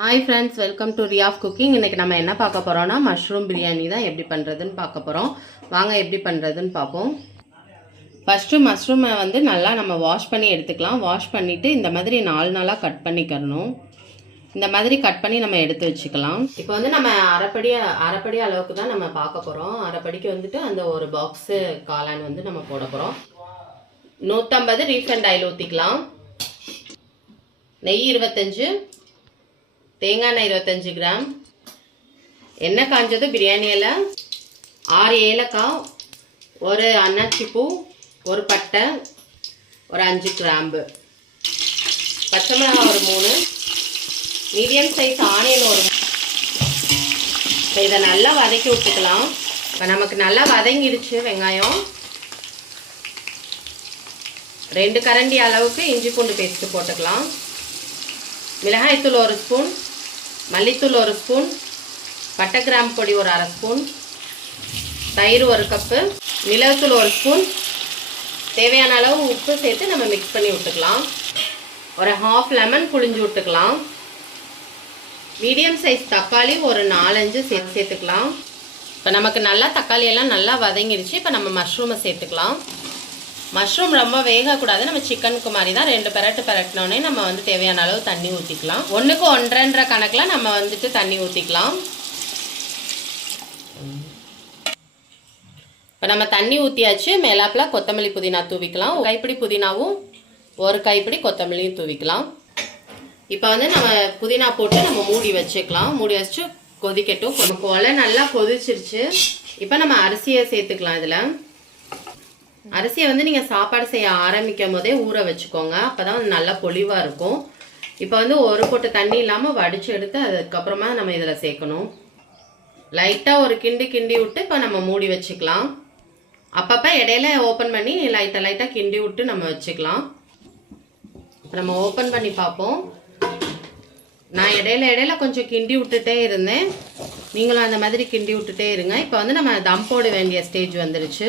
Hi friends, welcome to Riyaf cooking. இன்றைக்கி நம்ம என்ன பார்க்க போகிறோன்னா மஷ்ரூம் பிரியாணி தான் எப்படி பண்ணுறதுன்னு பார்க்க போகிறோம். வாங்க எப்படி பண்ணுறதுன்னு பார்ப்போம். ஃபஸ்ட்டு மஷ்ரூமை வந்து நல்லா நம்ம வாஷ் பண்ணி எடுத்துக்கலாம். வாஷ் பண்ணிவிட்டு இந்த மாதிரி 4 நாளாக கட் பண்ணிக்கணும். இந்த மாதிரி கட் பண்ணி நம்ம எடுத்து வச்சுக்கலாம். இப்போ வந்து நம்ம அரைப்படி அளவுக்கு தான் நம்ம பார்க்க போகிறோம். அரைப்படிக்கு வந்துட்டு அந்த ஒரு பாக்ஸு காளான் வந்து நம்ம போட போகிறோம். 150 ரீஃபைண்ட் ஆயில் ஊற்றிக்கலாம். நெய் 25, தேங்காய் எண்ணெய் 25 கிராம், எண்ணெய் காஞ்சது, பிரியாணி இலை, 6 ஏலக்காய், ஒரு அன்னாச்சி பூ, ஒரு பட்டை, ஒரு 5 கிராம்பு, பச்சை மிளகாய் ஒரு 3, மீடியம் சைஸ் ஆனியன் ஒரு. இதை நல்லா வதக்கி விட்டுக்கலாம். இப்போ நமக்கு நல்லா வதங்கிடுச்சு வெங்காயம். 2 கரண்டி அளவுக்கு இஞ்சி பூண்டு பேஸ்ட்டு போட்டுக்கலாம். மிளகாய்த்தூள் 1 ஸ்பூன், மல்லித்தூள் 1 ஸ்பூன், பட்டை கிராம்பு பொடி ஒரு 1/2 ஸ்பூன், தயிர் 1 கப்பு, மிளகுத்தூள் 1 ஸ்பூன், தேவையான அளவு உப்பு சேர்த்து நம்ம மிக்ஸ் பண்ணி விட்டுக்கலாம். ஒரு 1/2 லெமன் புழிஞ்சு விட்டுக்கலாம். மீடியம் சைஸ் தக்காளி ஒரு 4-5 சேர்த்துக்கலாம். இப்போ நமக்கு நல்லா தக்காளி எல்லாம் நல்லா வதங்கிடுச்சு. இப்போ நம்ம மஷ்ரூமை சேர்த்துக்கலாம். மஷ்ரூம் ரொம்ப வேகக்கூடாது. நம்ம சிக்கனுக்கு மாதிரி தான் 2 பெரட்டினோடனே நம்ம வந்து தேவையான அளவு தண்ணி ஊற்றிக்கலாம். 1க்கு 1.5 கணக்கில் நம்ம வந்துட்டு தண்ணி ஊற்றிக்கலாம். இப்போ நம்ம தண்ணி ஊற்றியாச்சு. மேலாப்பில் கொத்தமல்லி புதினா தூவிக்கலாம். 1 கைப்பிடி புதினாவும் 1 கைப்பிடி கொத்தமல்லியும் தூவிக்கலாம். இப்போ வந்து நம்ம புதினா போட்டு நம்ம மூடி வச்சுக்கலாம். மூடி வச்சு கொதிக்கட்டும். நமக்கு ஒலை நல்லா கொதிச்சிருச்சு. இப்போ நம்ம அரிசியை சேர்த்துக்கலாம். இதில் அரிசியை வந்து நீங்கள் சாப்பாடு செய்ய ஆரம்பிக்கும் போதே ஊற வச்சுக்கோங்க. அப்போ தான் வந்து நல்லா பொலிவாக இருக்கும். இப்போ வந்து ஒரு பொட்டு தண்ணி இல்லாமல் வடித்து எடுத்து அதுக்கப்புறமா நம்ம இதில் சேர்க்கணும். லைட்டாக ஒரு கிண்டி விட்டு இப்போ நம்ம மூடி வச்சுக்கலாம். அப்பப்போ இடையில ஓப்பன் பண்ணி லைட்டாக கிண்டி விட்டு நம்ம வச்சுக்கலாம். இப்போ நம்ம ஓப்பன் பண்ணி பார்ப்போம். நான் இடையில கொஞ்சம் கிண்டி விட்டுட்டே இருந்தேன். நீங்களும் அந்த மாதிரி கிண்டி விட்டுட்டே இருங்க. இப்போ வந்து நம்ம தம் போட வேண்டிய ஸ்டேஜ் வந்துருச்சு.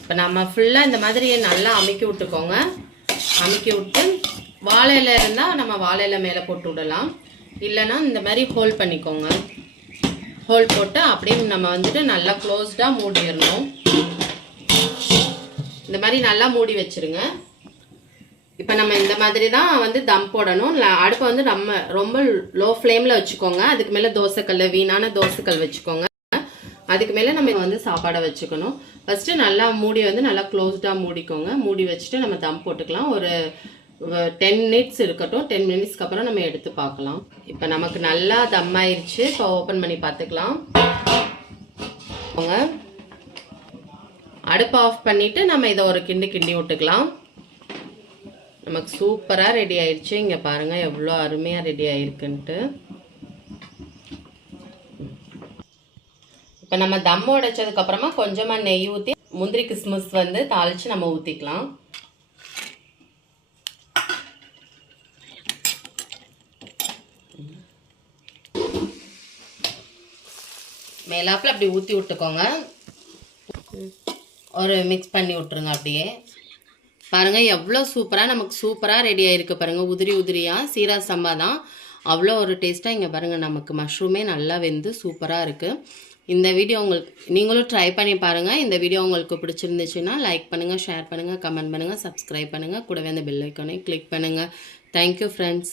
இப்போ நம்ம ஃபுல்லாக இந்த மாதிரி நல்லா அமுக்கி விட்டுக்கோங்க. அமுக்கி விட்டு வாழை இலை இருந்தால் நம்ம வாழை இலை மேலே போட்டு விடலாம். இல்லைன்னா இந்த மாதிரி ஹோல் பண்ணிக்கோங்க. ஹோல் போட்டு அப்படியே நம்ம வந்துட்டு நல்லா க்ளோஸ்டாக மூடிடணும். இந்த மாதிரி நல்லா மூடி வச்சுருங்க. இப்போ நம்ம இந்த மாதிரி தான் வந்து தம் போடணும். அடுப்பை வந்து நம்ம ரொம்ப லோ ஃப்ளேமில் வச்சுக்கோங்க. அதுக்கு மேலே தோசைக்கல், வீணான தோசைக்கல் வச்சுக்கோங்க. அதுக்கு மேலே நம்ம வந்து சாப்பாடை வச்சுக்கணும். ஃபஸ்ட்டு நல்லா மூடி வந்து நல்லா க்ளோஸ்டாக மூடிக்கோங்க. மூடி வச்சுட்டு நம்ம தம் போட்டுக்கலாம். ஒரு 10 மினிட்ஸ் இருக்கட்டும். 10 மினிட்ஸ்க்கு அப்புறம் நம்ம எடுத்து பார்க்கலாம். இப்போ நமக்கு நல்லா தம் ஆயிடுச்சு. இப்போ ஓப்பன் பண்ணி பார்த்துக்கலாம். அடுப்பு ஆஃப் பண்ணிவிட்டு நம்ம இதை ஒரு கிண்டி விட்டுக்கலாம். நமக்கு சூப்பராக ரெடி ஆயிடுச்சு. இங்கே பாருங்கள் எவ்வளோ அருமையாக ரெடி ஆயிருக்குன்ட்டு. இப்போ நம்ம தம் உடைச்சதுக்கப்புறமா கொஞ்சமாக நெய் ஊற்றி முந்திரி கிஸ்மிஸ் வந்து தாளித்து நம்ம ஊற்றிக்கலாம். மேலாப்பில் அப்படி ஊற்றி விட்டுக்கோங்க. ஒரு மிக்ஸ் பண்ணி விட்டுருங்க. அப்படியே பாருங்கள் எவ்வளோ சூப்பராக நமக்கு சூப்பராக ரெடி ஆகிருக்கு. பாருங்கள் உதிரியாக சீரா சம்பா தான். அவ்வளோ ஒரு டேஸ்ட்டாக. இங்கே பாருங்கள் நமக்கு மஷ்ரூமே நல்லா வெந்து சூப்பராக இருக்குது. இந்த வீடியோ நீங்களும் ட்ரை பண்ணி பாருங்கள். இந்த வீடியோ உங்களுக்கு பிடிச்சிருந்துச்சுன்னா லைக் பண்ணுங்கள், ஷேர் பண்ணுங்கள், கமெண்ட் பண்ணுங்கள், சப்ஸ்கிரைப் பண்ணுங்கள். கூடவே அந்த பெல் ஐக்கானை கிளிக் பண்ணுங்கள். Thank you friends.